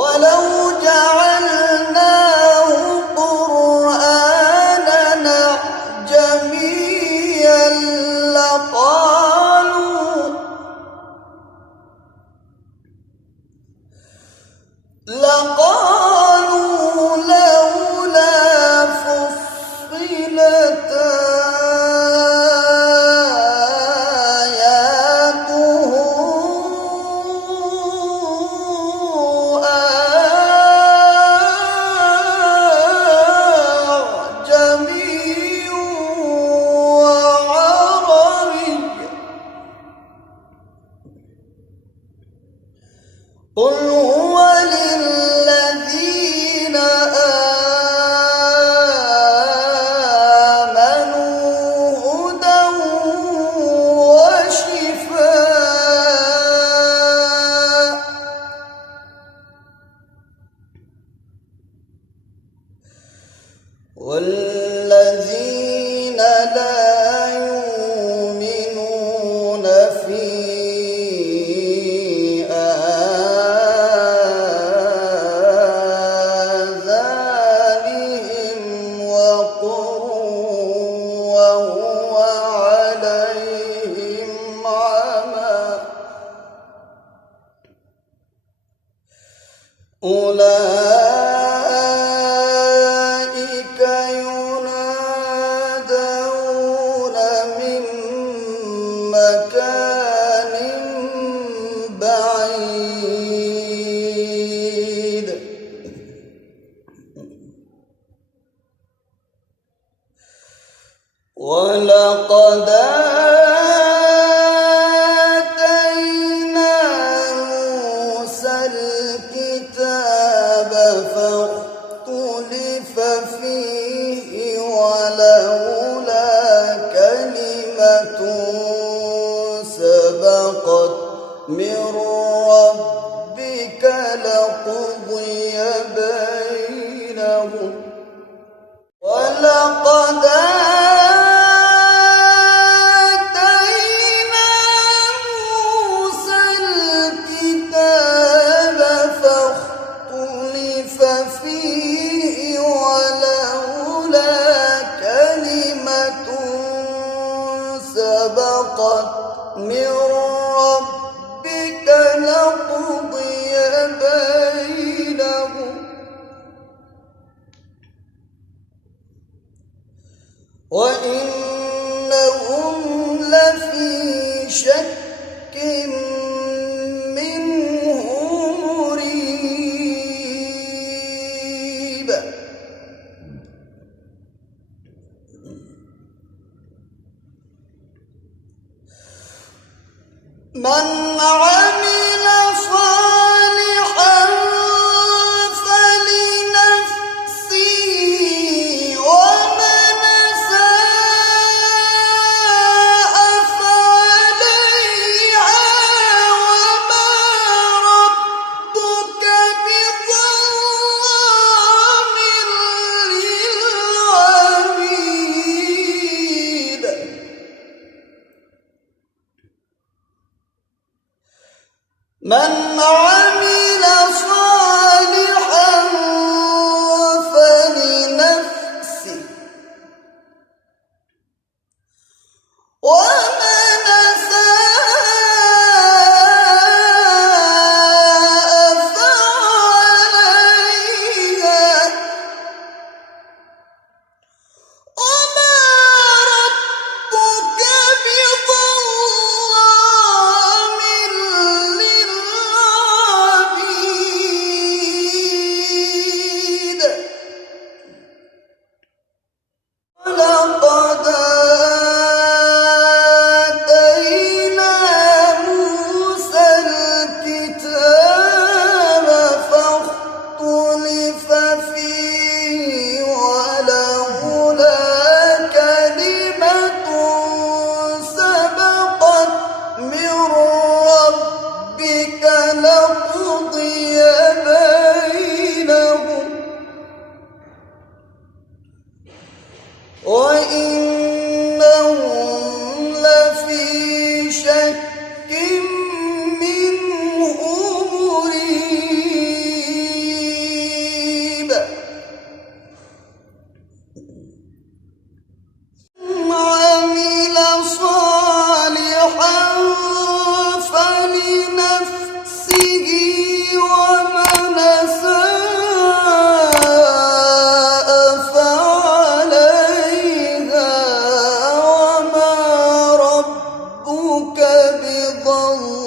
ولو جعلناه قرآنا أعجميا لقالوا لولا فصلت آياته أعجمي وعربي قل هو للذين آمنوا هدى وشفاء والذين لا يؤمنون في آذانهم وقر وهو عليهم عمى أولئك ينادون من مكان بعيد ولقد آتينا موسى الكتاب فاختلف فيه ولولا كلمة سبقت من ربك لقضي بينهم ولقد آتينا موسى الكتاب فاختلف فيه ولولا كلمة سبقت من ربك لقضي بينهم وإنهم لفي شك منه مريب من عمل صالحا فلنفسه ومن أساء فعليها وما ربك بظلام للعبيد الله